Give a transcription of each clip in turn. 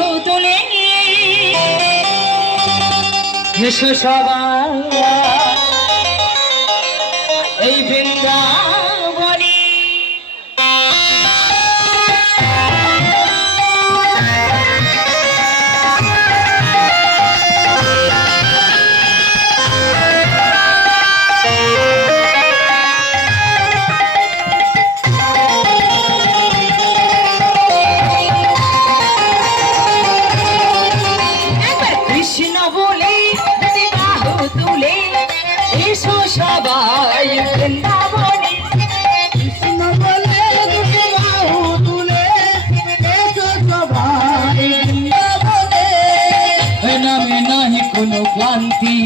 বাহু তুলে এসো সবাই এই বৃন্দাবনে। কৃষ্ণ বলে বাহু তুলে এসো সবাই বৃন্দাবনে। কৃষ্ণ বলে বাহু তুলে এসো সবাই বৃন্দাবনে। এ নামে নাহি কোনো ক্লান্তি,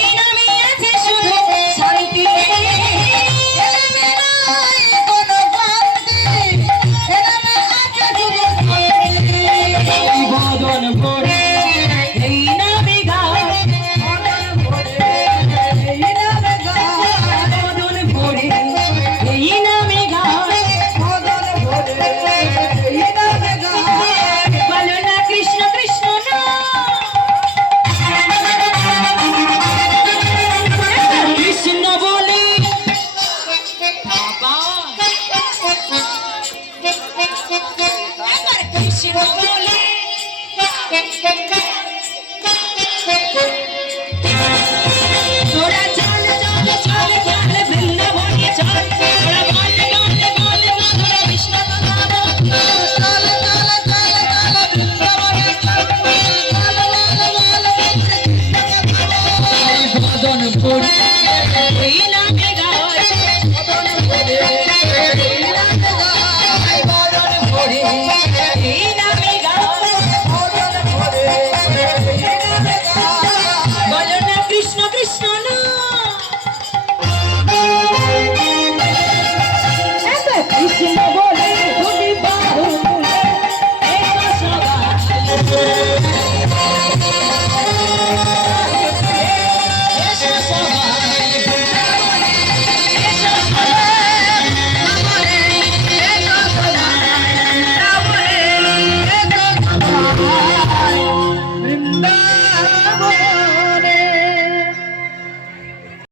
এই নামে আছে শুধু শান্তি। এই নামে নাই কোনো ক্লান্তি, এই নামে আছে শুধু শান্তি। এই বদন ভরে এই নামে গায়, মদন ভরে এই নামে গায়, বদন ভরে এই নামে গায়। মদন ভরে এই নামে গায়। বলো না কৃষ্ণ কৃষ্ণ না, কৃষ্ণ বলে বাবা, একবার কৃষ্ণ বলে